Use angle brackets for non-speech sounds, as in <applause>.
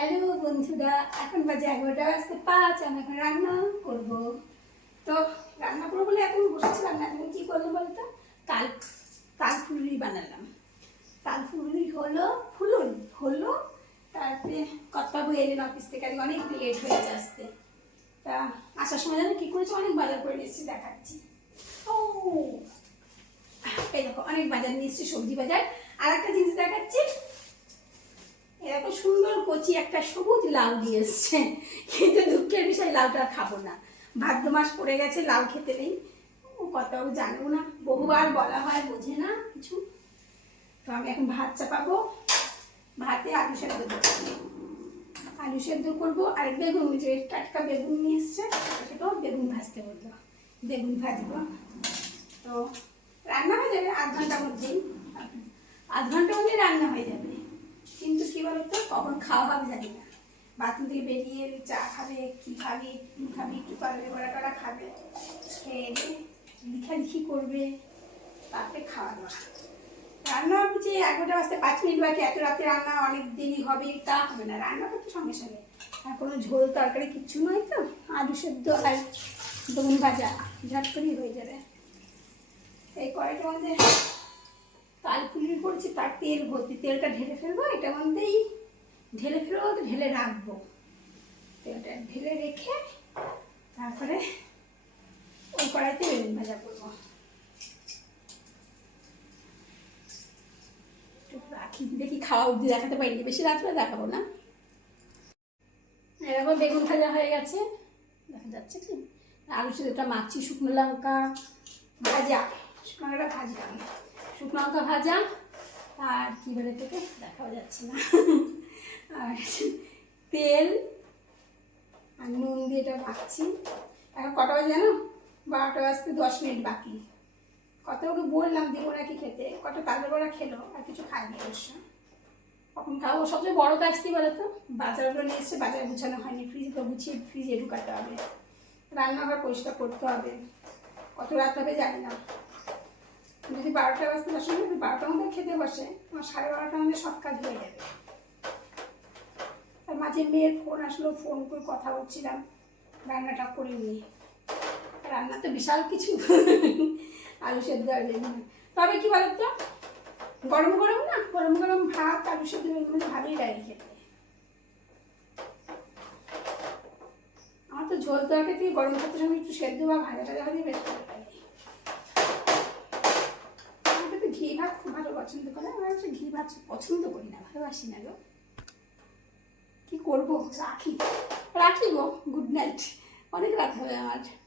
Hello বন্ধুরা, এখন বাজে এগারোটা বাজতে পাঁচ, আমি এখন রান্না করব। তো রান্না করব বলে এখন বসেছিলাম না, এখন কী করল বলতো? তাল তাল ফুলুরি বানালাম। তাল ফুলুরি হলো ফুলুরি হলো তারপরে কর্তাবু এলেন অফিস থেকে, আজকে অনেক লেট হয়েছে আসতে। তা আসার সময় জানো কী করেছে? অনেক বাজার করে নিয়েছি দেখাচ্ছি। ও, এই দেখো, অনেক বাজার নিয়ে এসেছি, সবজি বাজার। আর একটা জিনিস দেখাচ্ছি সুন্দর কচি একটা সবুজ লাউ দিয়ে এসছে। কিন্তু দুঃখের বিষয়, লাউটা খাব না। ভাদ্র মাস পড়ে গেছে, লাউ খেতে নেই। ও কথাও জানেও না। বহুবার বলা হয়, বোঝে না কিছু। তো আমি এখন ভাত চাপাবো। ভাতে আলু সেদ্ধ আলু সেদ্ধ করব। আর বেগুন যে টাটকা বেগুন নিয়ে এসছে সেটাও বেগুন ভাজতে বলল। বেগুন ভাজবো। তো রান্না হয়ে যাবে, আধ ঘণ্টার মধ্যেই। আধ ঘণ্টার মধ্যেই রান্না হয়ে যাবে। কখন খাওয়া হবে জানি না। বাথরুম থেকে বেরিয়ে চা খাবে, কি খাবি কি খাবি, একটু পারলে বড়া টড়া খাবে, খেয়ে লিখালিখি করবে, তারপরে খাওয়া দাওয়া। রান্না যে এগারোটা বাজতে পাঁচ মিনিট বাকি এত রাতে রান্না অনেক দেরি হবে, তা হবে না, রান্না করতে সঙ্গে সঙ্গে আর কোনো ঝোল, তরকারি কিচ্ছু নয় তো, আলু সেদ্ধ আর বেগুন ভাজা, ঝট করেই হয়ে যাবে। এই কড়াইটার মধ্যে তাল ফুলুরি করছি, তার তেল, ভর্তি তেলটা ঢেলে ফেলব, এটার মধ্যেই ঢেলে ফেলব, ঢেলে রাখব। তেলটা ঢেলে রেখে তারপরে ওই কড়াইতে বেগুন ভাজা করব। রাখি, দেখি খাওয়া অবধি দেখাতে পারিনি, বেশি রাত্রে দেখাবো না। এরকম বেগুন ভাজা হয়ে গেছে, দেখা যাচ্ছে কি? আলু সেটা মাখছি, শুকনো লঙ্কা ভাজা, শুকনো লঙ্কা ভাজলাম। শুকনো লঙ্কা ভাজা, আর কী বলে থেকে দেখাও যাচ্ছে না। <laughs> আর তেল আর নুন দিয়ে এটা মাখছি এখন কটা বাজে জানো? বারোটা বাজতে দশ মিনিট বাকি। কত ওকে বললাম দেবো নাকি খেতে? কটা তাজা বড়া খেলো, আর কিছু খায়নি অবশ্য। কখন খাব? সবচেয়ে বড় কাজ কি বলতো? বাজারগুলো নিয়ে এসছে, বাজার গুছানো হয়নি। ফ্রিজে তো গুছিয়ে ফ্রিজে ঢুকাতে হবে। রান্নাঘর পরিষ্কার করতে হবে। কত রাত হবে জানি না। যদি বারোটা বাজতে বসে যদি বারোটার মধ্যে খেতে বসে, আমার সাড়ে বারোটার মধ্যে সব কাজ হয়ে যাবে। তার মাঝে মেয়ের ফোন আসলো ফোন করে কথা বলছিলাম। রান্নাটা করে নিয়ে রান্না তো বিশাল কিছু। আলু সেদ্ধ আর তবে কি তো গরম গরম না? গরম গরম ভাত, আলু সেদ্ধ বেগুন ভালোই লাগে খেতে। আমার তো ঝোল তরকারি থেকে গরম ভাতের সঙ্গে একটু সেদ্ধ বা ভাজা টাজা হলে বেশ ভালো লাগে। তো ঘি ভাত খুব ভালো পছন্দ করে। আমার ঘি ভাত পছন্দ করি না, ভালোবাসি না গো। করব? রাখি। রাখি গো গুড নাইট অনেক রাত হবে আমার।